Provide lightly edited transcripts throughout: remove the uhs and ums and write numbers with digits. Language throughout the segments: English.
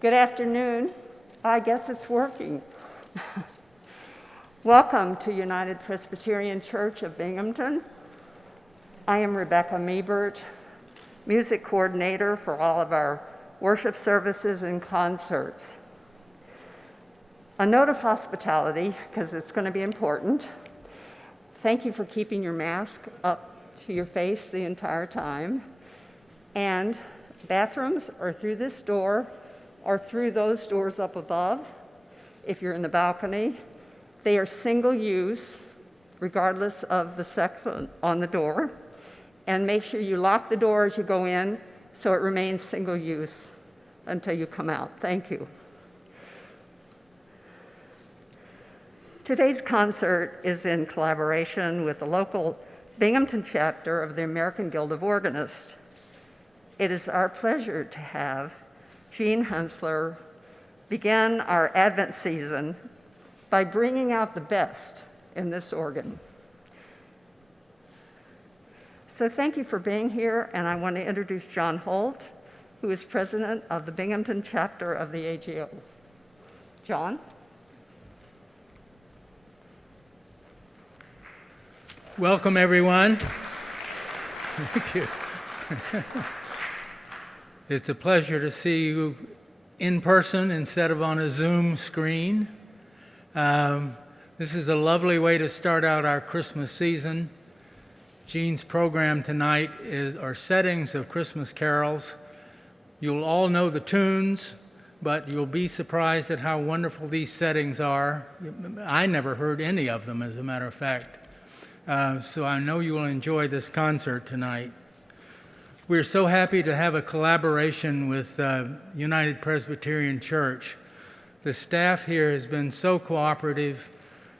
Good afternoon. I guess it's working. Welcome to United Presbyterian Church of Binghamton. I am Rebecca Meebert, music coordinator for all of our worship services and concerts. A note of hospitality, because it's going to be important. Thank you for keeping your mask up to your face the entire time. And bathrooms are through this door or through those doors up above. If you're in the balcony, they are single use, regardless of the section on the door. And make sure you lock the door as you go in so it remains single use until you come out. Thank you. Today's concert is in collaboration with the local Binghamton chapter of the American Guild of Organists. It is our pleasure to have Jean Henssler begin our Advent season by bringing out the best in this organ. So thank you for being here, and I want to introduce John Holt, who is president of the Binghamton chapter of the AGO. John? Welcome, everyone. Thank you. It's a pleasure to see you in person instead of on a Zoom screen. This is a lovely way to start out our Christmas season. Jean's program tonight are settings of Christmas carols. You'll all know the tunes, but you'll be surprised at how wonderful these settings are. I never heard any of them, as a matter of fact. So I know you will enjoy this concert tonight. We're so happy to have a collaboration with United Presbyterian Church. The staff here has been so cooperative,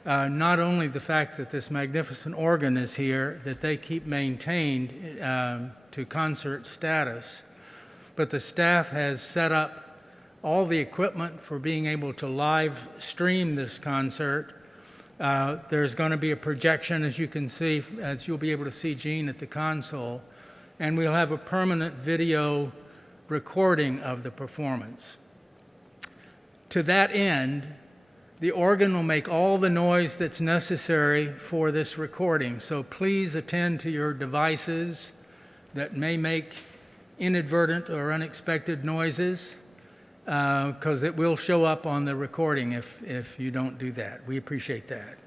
not only the fact that this magnificent organ is here, that they keep maintained to concert status, but the staff has set up all the equipment for being able to live stream this concert. There's going to be a projection, as you can see, as you'll be able to see Jean at the console, and we'll have a permanent video recording of the performance. To that end, the organ will make all the noise that's necessary for this recording, so please attend to your devices that may make inadvertent or unexpected noises, because it will show up on the recording if you don't do that. We appreciate that.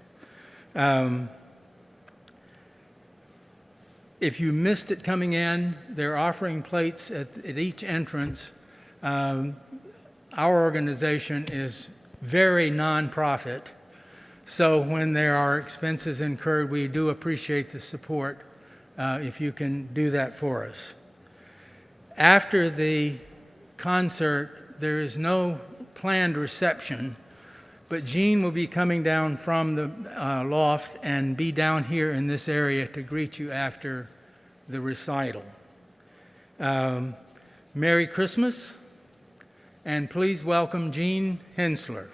If you missed it coming in, they're offering plates at each entrance. Our organization is very nonprofit, so when there are expenses incurred, we do appreciate the support if you can do that for us. After the concert, there is no planned reception, but Jean will be coming down from the loft and be down here in this area to greet you after the recital. Merry Christmas, and please welcome Jean Henssler.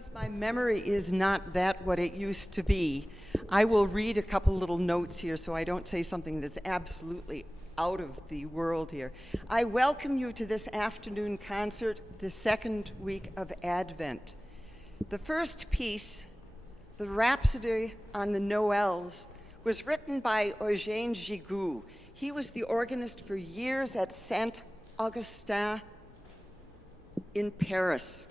Because my memory is not that what it used to be, I will read a couple little notes here so I don't say something that's absolutely out of the world here. I welcome you to this afternoon concert, the second week of Advent. The first piece, the Rhapsodie on the Noëls, was written by Eugène Gigout. He was the organist for years at Saint-Augustin in Paris.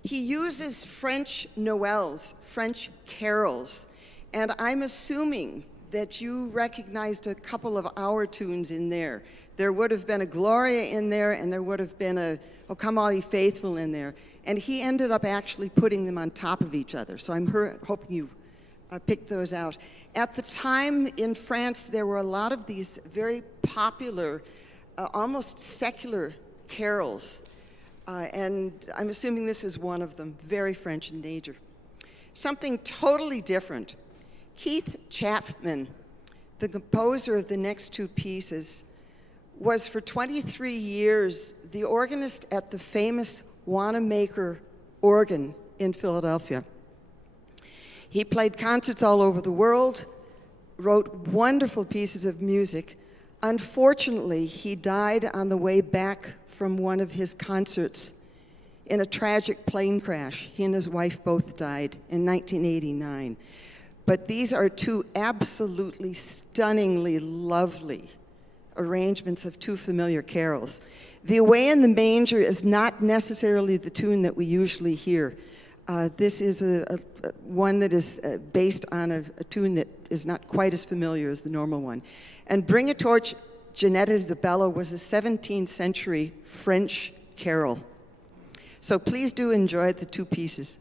He uses French Noëls, French carols, and I'm assuming that you recognized a couple of our tunes in there. There would have been a Gloria in there, and there would have been a O Come All Ye Faithful in there. And he ended up actually putting them on top of each other. So I'm hoping you picked those out. At the time in France, there were a lot of these very popular, almost secular carols. And I'm assuming this is one of them, very French in nature. Something totally different. Keith Chapman, the composer of the next two pieces, was for 23 years the organist at the famous Wanamaker organ in Philadelphia. He played concerts all over the world, wrote wonderful pieces of music. Unfortunately, he died on the way back from one of his concerts in a tragic plane crash. He and his wife both died in 1989. But these are two absolutely stunningly lovely arrangements of two familiar carols. The Away in the Manger is not necessarily the tune that we usually hear. This is one that is based on a tune that is not quite as familiar as the normal one. And Bring a Torch, Jeanette, Isabella was a 17th century French carol. So please do enjoy the two pieces.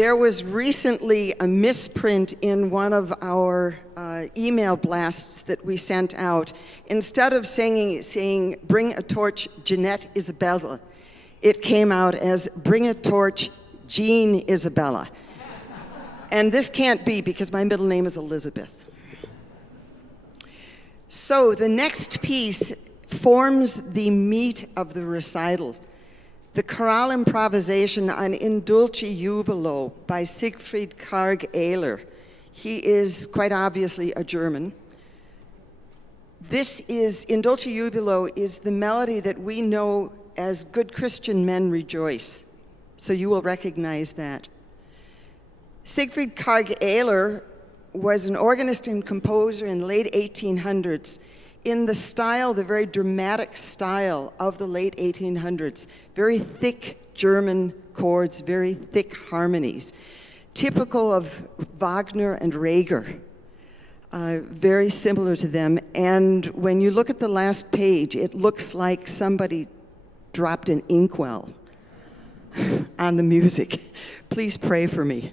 There was recently a misprint in one of our email blasts that we sent out. Instead of saying bring a torch, Jeanette, Isabella, it came out as bring a torch, Jean Isabella. And this can't be because my middle name is Elizabeth. So the next piece forms the meat of the recital. The choral improvisation on In Dulci Jubilo by Sigfrid Karg-Elert. He is quite obviously a German. This is, In Dulci Jubilo, is the melody that we know as Good Christian Men Rejoice. So you will recognize that. Sigfrid Karg-Elert was an organist and composer in the late 1800s in the style, the very dramatic style of the late 1800s. Very thick German chords, very thick harmonies, typical of Wagner and Reger, very similar to them. And when you look at the last page, it looks like somebody dropped an inkwell on the music. Please pray for me.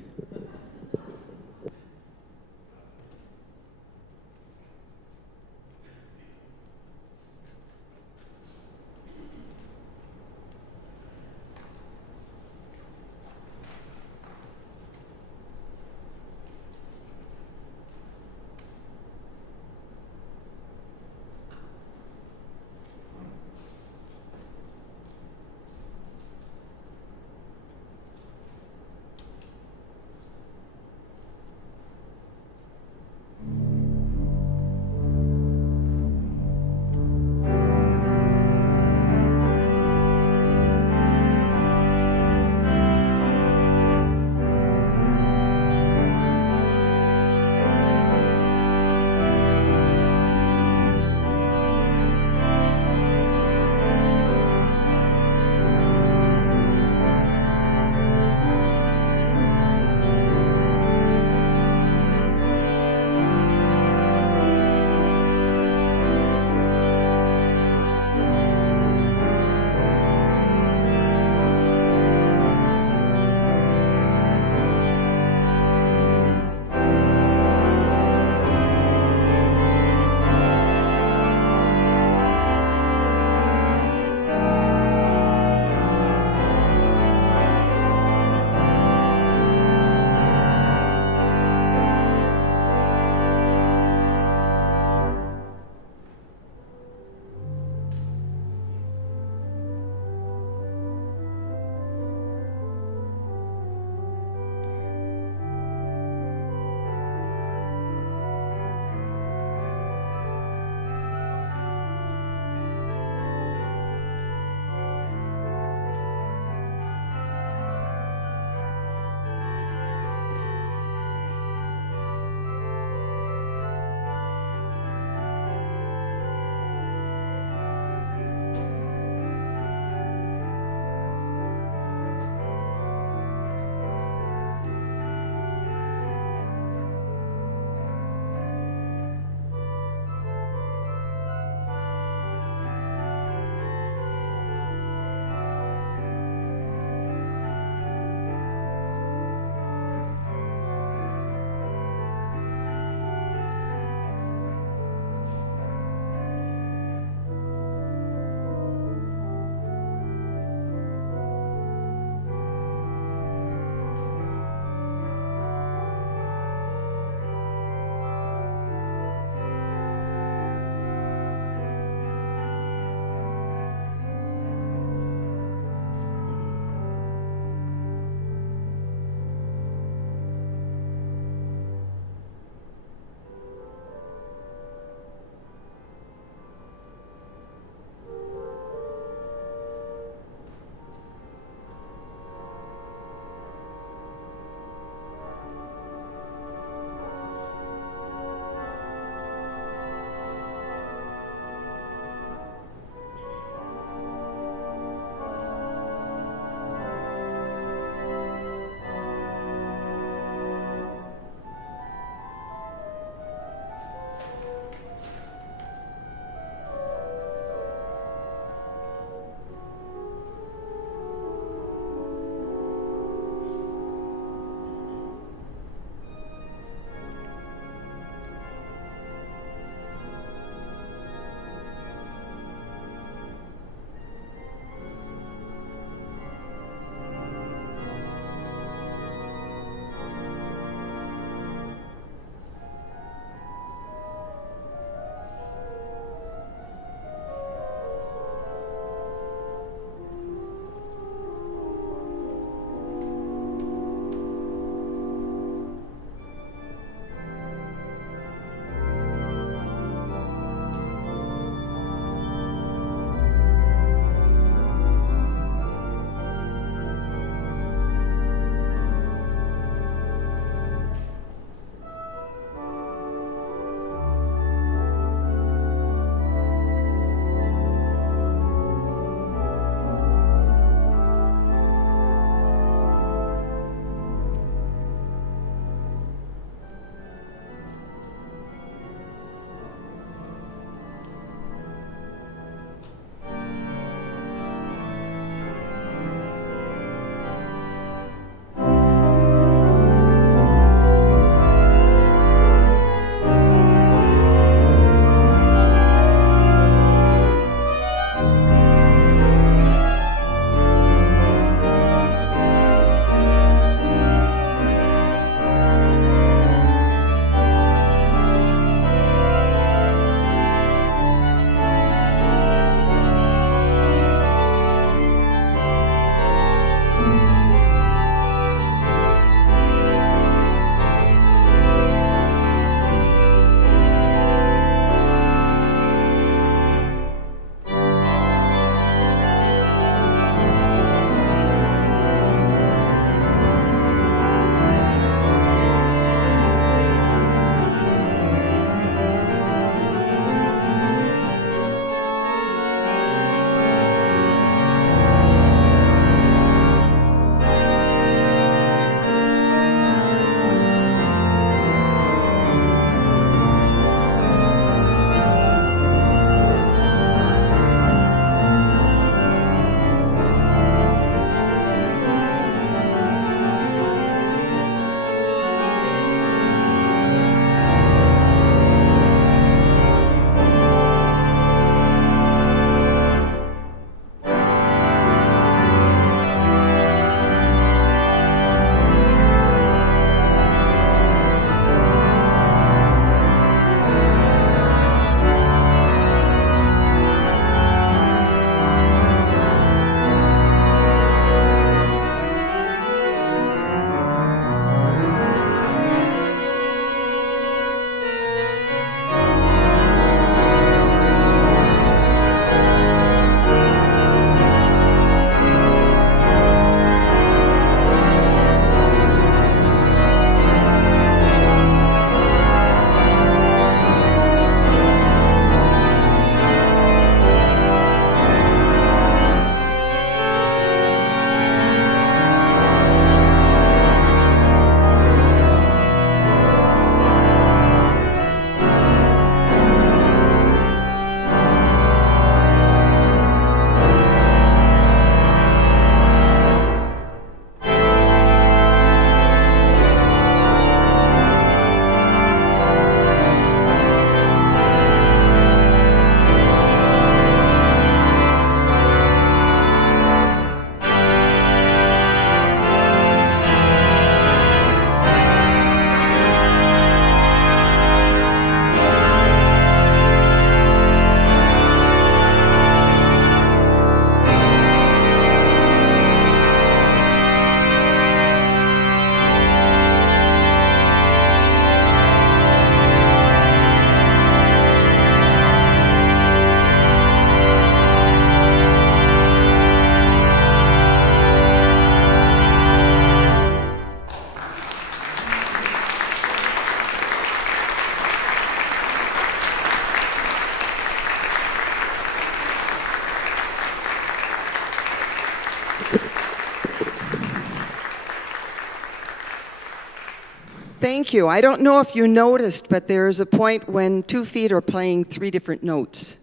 Thank you. I don't know if you noticed, but there is a point when 2 feet are playing 3 different notes.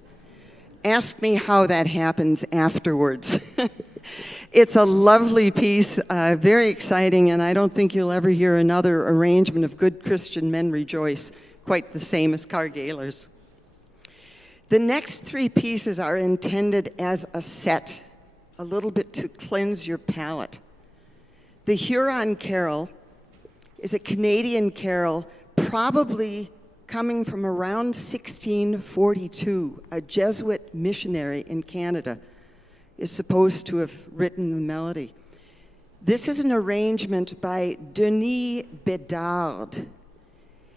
Ask me how that happens afterwards. It's a lovely piece, very exciting, and I don't think you'll ever hear another arrangement of Good Christian Men Rejoice quite the same as Karg-Elert's. The next 3 pieces are intended as a set, a little bit to cleanse your palate. The Huron Carol is a Canadian carol, probably coming from around 1642. A Jesuit missionary in Canada is supposed to have written the melody. This is an arrangement by Denis Bédard.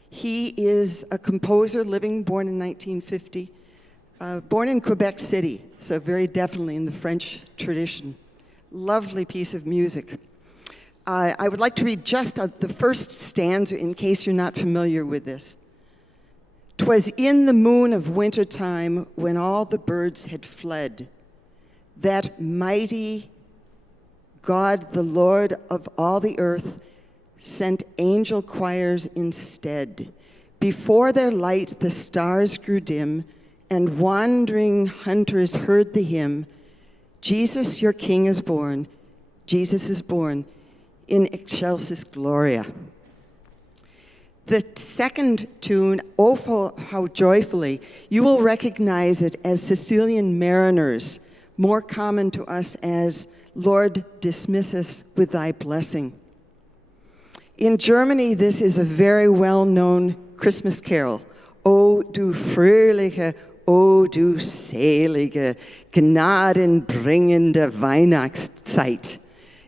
He is a composer born in 1950, born in Quebec City, so very definitely in the French tradition. Lovely piece of music. I would like to read just the first stanza in case you're not familiar with this. "'Twas in the moon of winter time when all the birds had fled, that mighty God, the Lord of all the earth, sent angel choirs instead. Before their light the stars grew dim, and wandering hunters heard the hymn, Jesus your King is born, Jesus is born, in excelsis gloria." The second tune, "Oh, how joyfully," you will recognize it as Sicilian Mariners, more common to us as "Lord, dismiss us with thy blessing." In Germany, this is a very well-known Christmas carol. O du fröhliche, o du selige, gnadenbringende Weihnachtszeit.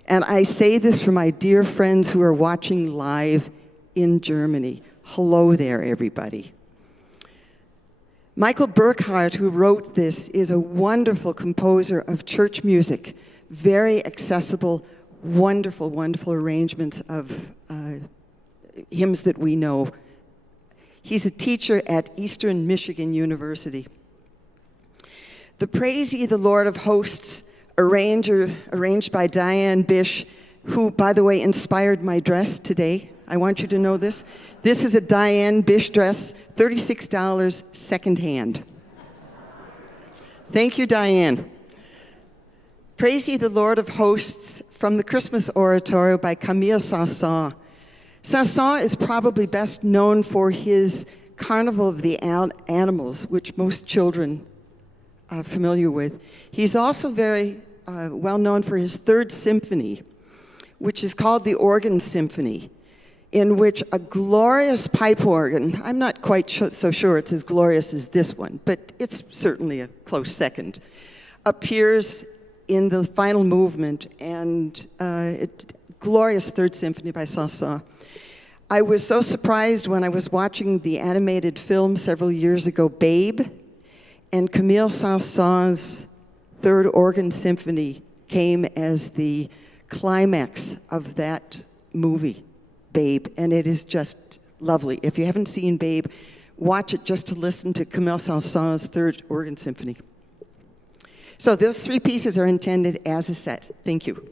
And I say this for my dear friends who are watching live in Germany. Hello there, everybody. Michael Burkhardt, who wrote this, is a wonderful composer of church music. Very accessible, wonderful, wonderful arrangements of hymns that we know. He's a teacher at Eastern Michigan University. The Praise Ye the Lord of Hosts, arranged by Diane Bish, who, by the way, inspired my dress today. I want you to know this. This is a Diane Bish dress, $36 secondhand. Thank you, Diane. Praise Ye the Lord of Hosts from the Christmas Oratorio by Camille Saint-Saëns. Saint-Saëns is probably best known for his Carnival of the Animals, which most children are familiar with. He's also very well known for his Third Symphony, which is called the Organ Symphony, in which a glorious pipe organ, I'm not quite so sure it's as glorious as this one, but it's certainly a close second, appears in the final movement, and glorious Third Symphony by Saint-Saëns. I was so surprised when I was watching the animated film several years ago, Babe, and Camille Saint-Saëns' Third Organ Symphony came as the climax of that movie, Babe, and it is just lovely. If you haven't seen Babe, watch it just to listen to Camille Saint-Saëns' Third Organ Symphony. So those 3 pieces are intended as a set. Thank you.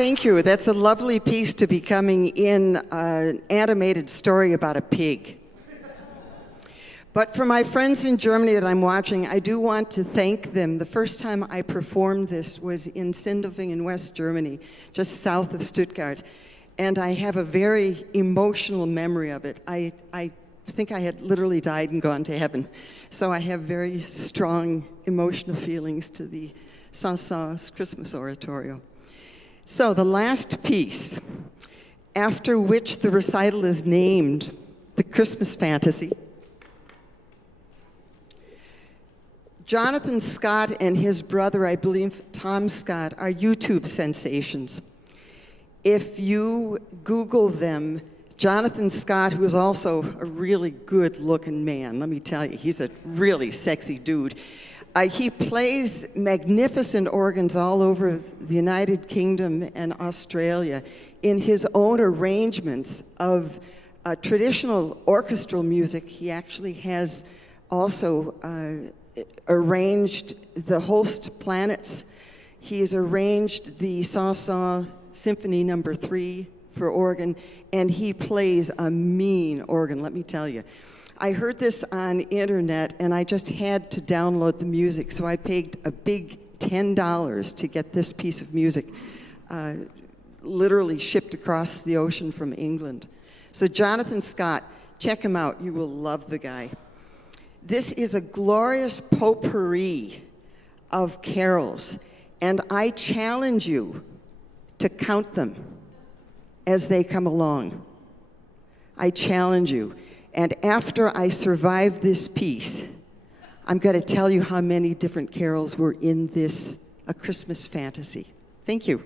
Thank you. That's a lovely piece to be coming in an animated story about a pig. But for my friends in Germany that I'm watching, I do want to thank them. The first time I performed this was in Sindelfingen in West Germany, just south of Stuttgart. And I have a very emotional memory of it. I think I had literally died and gone to heaven. So I have very strong emotional feelings to the Saint-Saëns Christmas Oratorio. So the last piece, after which the recital is named the Christmas Fantasy. Jonathan Scott and his brother, I believe Tom Scott, are YouTube sensations. If you Google them, Jonathan Scott, who is also a really good-looking man, let me tell you, he's a really sexy dude. He plays magnificent organs all over the United Kingdom and Australia in his own arrangements of traditional orchestral music. He actually has also arranged the host planets. He has arranged the Saint-Saëns Symphony No. 3 for organ, and he plays a mean organ, let me tell you. I heard this on internet, and I just had to download the music, so I paid a big $10 to get this piece of music literally shipped across the ocean from England. So Jonathan Scott, check him out. You will love the guy. This is a glorious potpourri of carols, and I challenge you to count them as they come along. I challenge you. And after I survive this piece, I'm going to tell you how many different carols were in this A Christmas Fantasy. Thank you.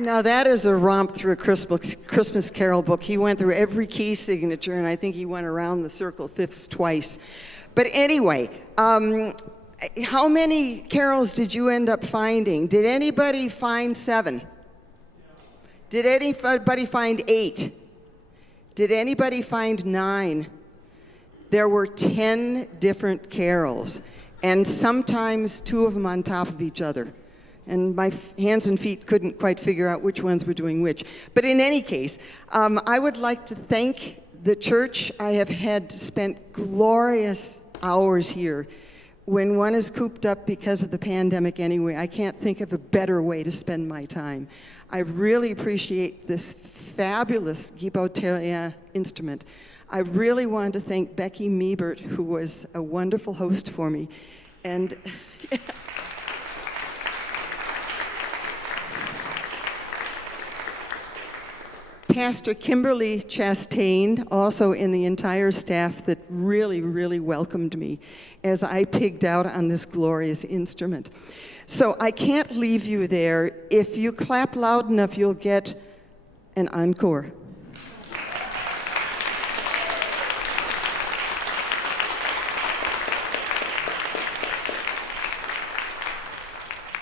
Now that is a romp through a Christmas Carol book. He went through every key signature, and I think he went around the circle fifths twice. But anyway, how many carols did you end up finding? Did anybody find 7? Did anybody find 8? Did anybody find 9? There were 10 different carols, and sometimes 2 of them on top of each other. And my hands and feet couldn't quite figure out which ones were doing which. But in any case, I would like to thank the church. I have had spent glorious hours here. When one is cooped up because of the pandemic anyway, I can't think of a better way to spend my time. I really appreciate this fabulous Gigout instrument. I really wanted to thank Becky Miebert, who was a wonderful host for me. And Pastor Kimberly Chastain, also in the entire staff that really, really welcomed me as I pigged out on this glorious instrument. So I can't leave you there. If you clap loud enough, you'll get an encore.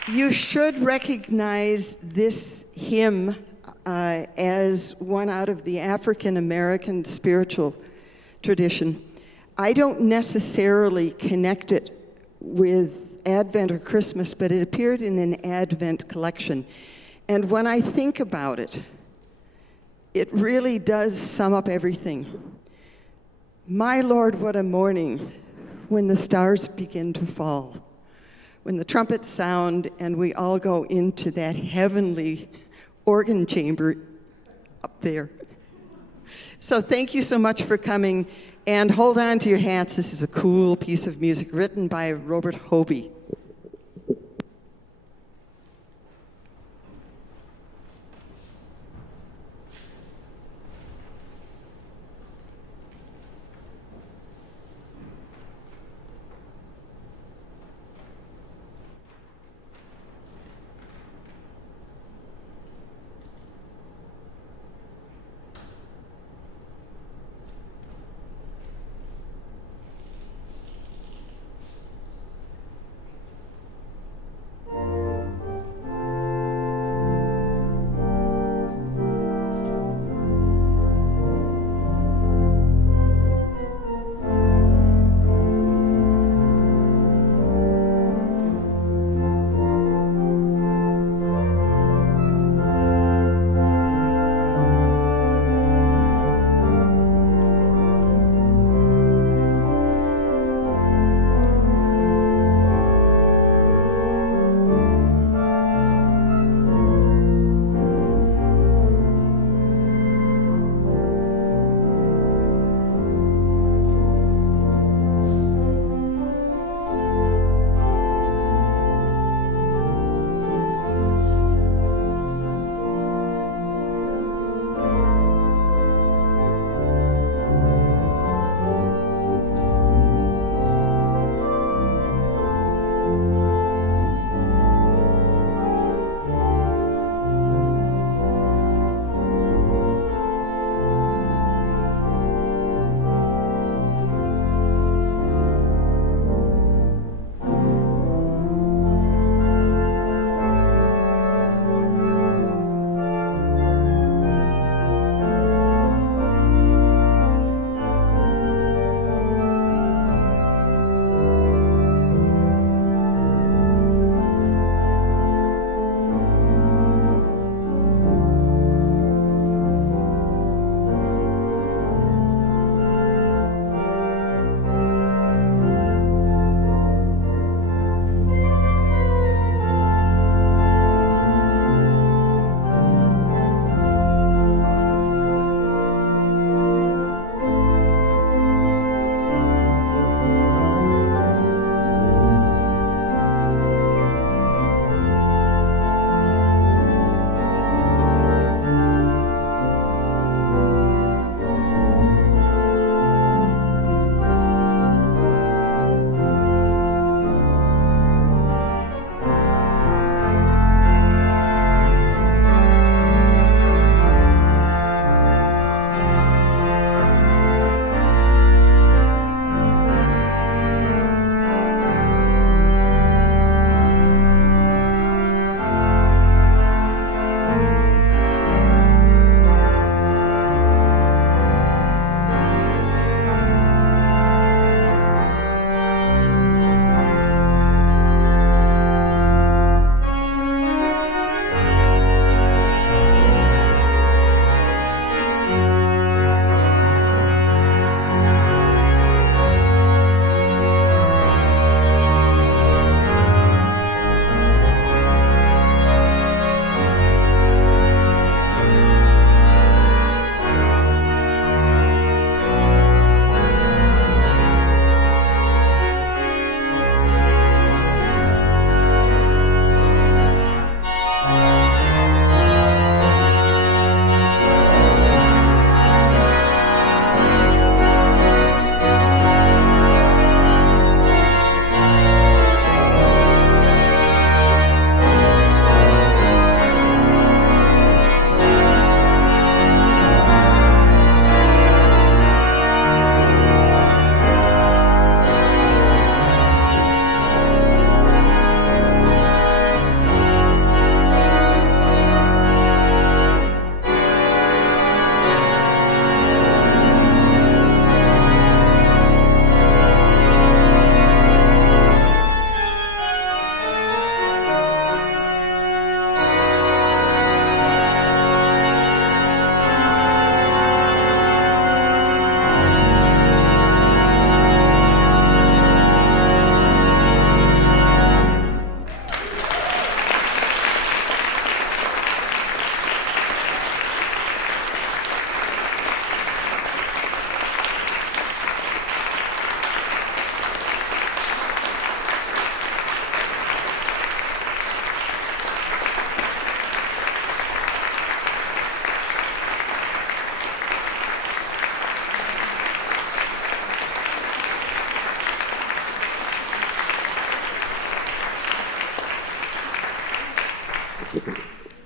You should recognize this hymn as one out of the African American spiritual tradition. I don't necessarily connect it with Advent or Christmas, but it appeared in an Advent collection. And when I think about it, it really does sum up everything. My Lord, what a morning when the stars begin to fall, when the trumpets sound and we all go into that heavenly organ chamber up there. So thank you so much for coming, and hold on to your hats. This is a cool piece of music written by Robert Hobie.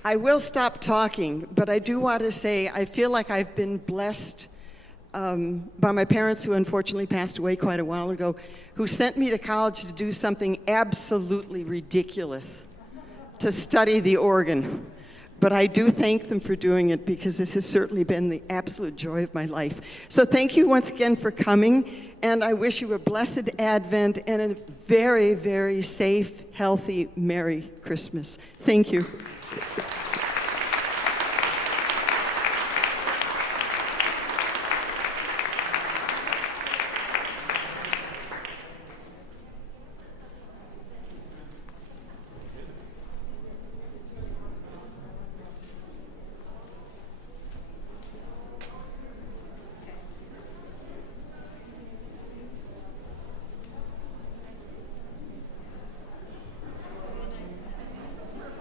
I will stop talking, but I do want to say I feel like I've been blessed by my parents, who unfortunately passed away quite a while ago, who sent me to college to do something absolutely ridiculous, to study the organ. But I do thank them for doing it, because this has certainly been the absolute joy of my life. So thank you once again for coming, and I wish you a blessed Advent and a very, very safe, healthy, Merry Christmas. Thank you.